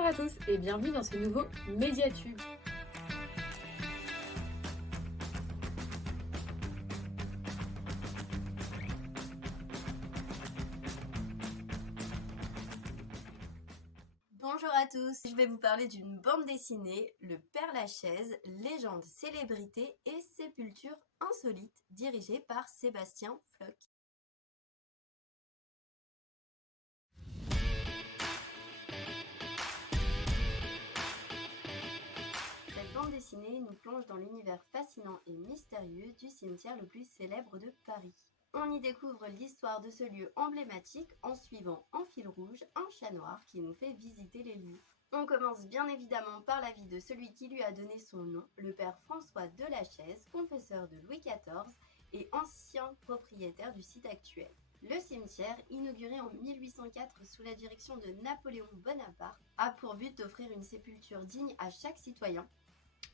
Bonjour à tous et bienvenue dans ce nouveau Médiatube. Bonjour à tous, je vais vous parler d'une bande dessinée, Le Père-Lachaise, légende, célébrité et sépulture insolite, dirigée par Sébastien Floch. Cette bande dessinée nous plonge dans l'univers fascinant et mystérieux du cimetière le plus célèbre de Paris. On y découvre l'histoire de ce lieu emblématique en suivant en fil rouge un chat noir qui nous fait visiter les lieux. On commence bien évidemment par la vie de celui qui lui a donné son nom, le père François de Lachaise, confesseur de Louis XIV et ancien propriétaire du site actuel. Le cimetière, inauguré en 1804 sous la direction de Napoléon Bonaparte, a pour but d'offrir une sépulture digne à chaque citoyen,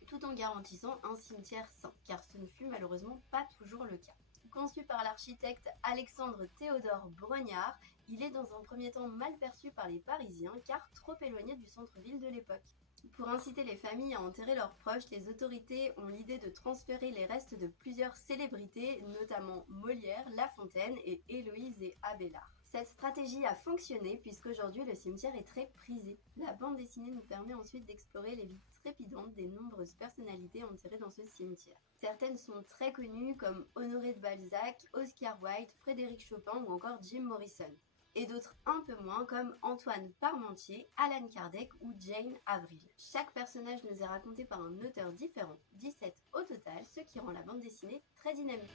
tout en garantissant un cimetière sain, car ce ne fut malheureusement pas toujours le cas. Conçu par l'architecte Alexandre Théodore Brognard, il est dans un premier temps mal perçu par les Parisiens car trop éloigné du centre-ville de l'époque. Pour inciter les familles à enterrer leurs proches, les autorités ont l'idée de transférer les restes de plusieurs célébrités, notamment Molière, La Fontaine et Héloïse et Abélard. Cette stratégie a fonctionné puisqu'aujourd'hui le cimetière est très prisé. La bande dessinée nous permet ensuite d'explorer les vies trépidantes des nombreuses personnalités enterrées dans ce cimetière. Certaines sont très connues comme Honoré de Balzac, Oscar Wilde, Frédéric Chopin ou encore Jim Morrison. Et d'autres un peu moins comme Antoine Parmentier, Alan Kardec ou Jane Avril. Chaque personnage nous est raconté par un auteur différent, 17 au total, ce qui rend la bande dessinée très dynamique.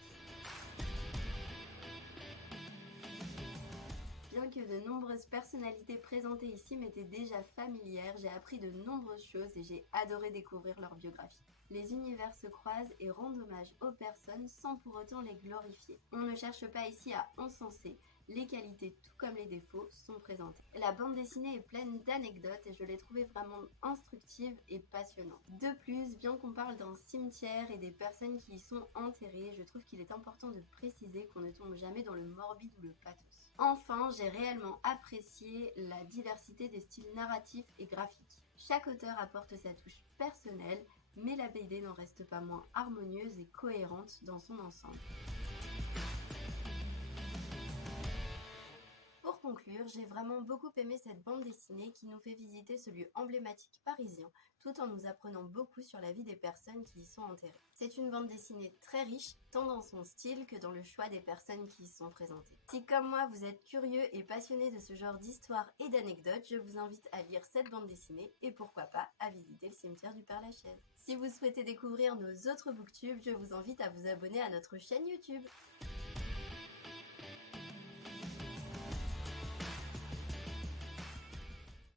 Bien que de nombreuses personnalités présentées ici m'étaient déjà familières, j'ai appris de nombreuses choses et j'ai adoré découvrir leur biographie. Les univers se croisent et rendent hommage aux personnes sans pour autant les glorifier. On ne cherche pas ici à encenser, les qualités tout comme les défauts sont présentés. La bande dessinée est pleine d'anecdotes et je l'ai trouvée vraiment instructive et passionnante. De plus, bien qu'on parle d'un cimetière et des personnes qui y sont enterrées, je trouve qu'il est important de préciser qu'on ne tombe jamais dans le morbide ou le pathos. Enfin, j'ai réellement apprécié la diversité des styles narratifs et graphiques. Chaque auteur apporte sa touche personnelle, mais la BD n'en reste pas moins harmonieuse et cohérente dans son ensemble. Pour conclure, j'ai vraiment beaucoup aimé cette bande dessinée qui nous fait visiter ce lieu emblématique parisien, tout en nous apprenant beaucoup sur la vie des personnes qui y sont enterrées. C'est une bande dessinée très riche, tant dans son style que dans le choix des personnes qui y sont présentées. Si comme moi vous êtes curieux et passionné de ce genre d'histoires et d'anecdotes, je vous invite à lire cette bande dessinée et pourquoi pas à visiter le cimetière du Père-Lachaise. Si vous souhaitez découvrir nos autres booktubes, je vous invite à vous abonner à notre chaîne YouTube.